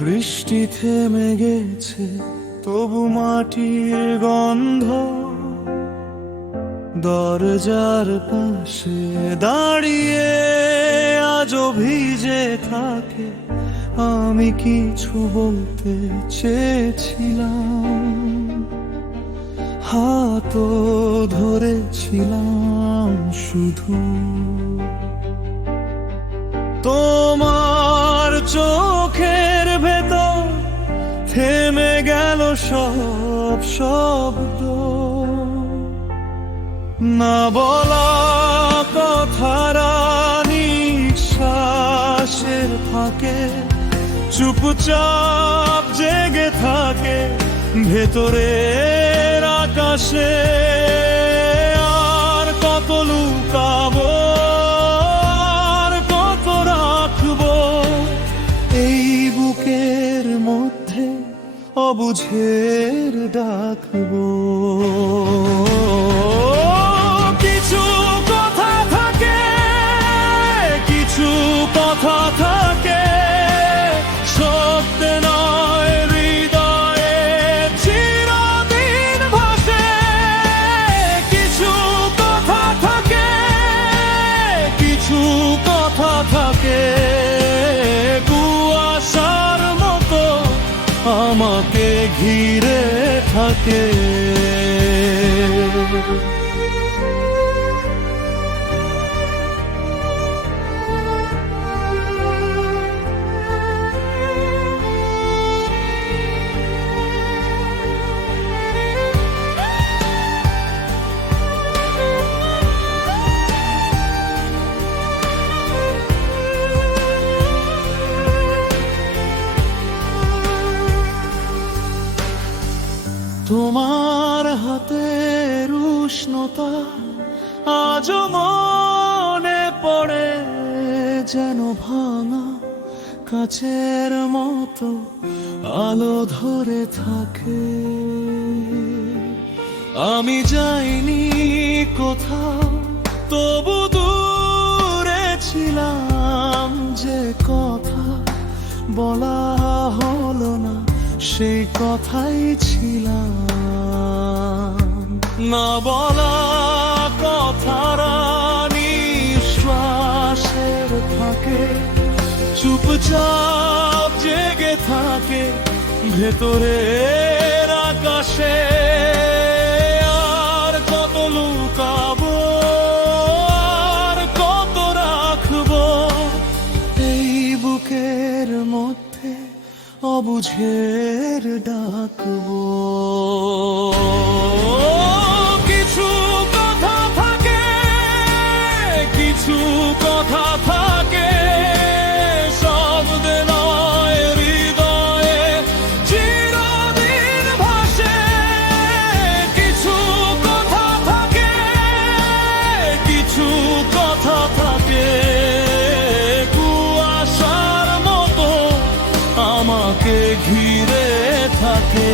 বৃষ্টি থেমে গেছে, তবু মাটির গন্ধ দরজার পাশে দাঁড়িয়ে আজও ভিজে থাকে। আমি কিছু বলতে চেয়েছিলাম, হাতও ধরেছিলাম, শুধু তোমার চোখের ভেতর থেমে গেল সব শব্দ। না বলা কথারা নিঃশ্বাসের ফাঁকে চুপচাপ জেগে থাকে ভেতরের আকাশে। আর কত লুকাবো, আর কত রাখবো এই বুকের মধ্যে অবুঝের ডাকবো। কিছু কথা থাকে, কিছু কথা থাকে, সত্যি নয় হৃদয়ে চিরদিন ভাসে। কিছু কথা থাকে, কিছু কথা থাকে, কুয়াশার মতো আমাকে ঘিরে থাকে। তোমার হাতের উষ্ণতা আজও মনে পড়ে, যেন ভাঙা কাচের মতো আলো ধরে থাকে। আমি যাইনি কোথাও, তবু দূরে ছিলাম। যে কথা বলা হলো না, সেই কথাই ছিলাম। না বলা কথারা নিঃশ্বাসের ফাঁকে চুপচাপ জেগে থাকে ভেতরের আকাশে। আর কত লুকাবো, আর কত রাখবো এই বুকের মধ্যে অবুঝের ডাকবো। কিছু কথা থাকে, কিছু কথা থাকে, শব্দ নয় হৃদয়ে চিরদিন ভাসে। কিছু কথা থাকে, কিছু কথা থাকে, কুয়াশার মতো আমাকে ঘিরে থাকে।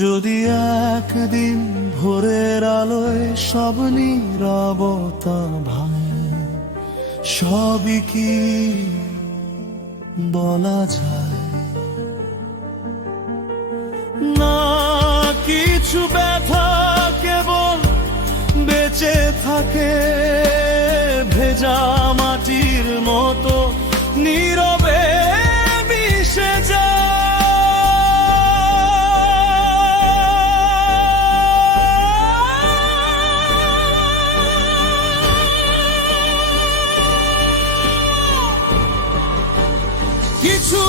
যদি একদিন ভোরের আলোয় সব নীরবতা ভাই, সবই কি বলা যায়? না কিছু ব্যথা কেবল বেঁচে থাকে ভেজা মাটির মতো নীরবে মিশে যায়। কিছু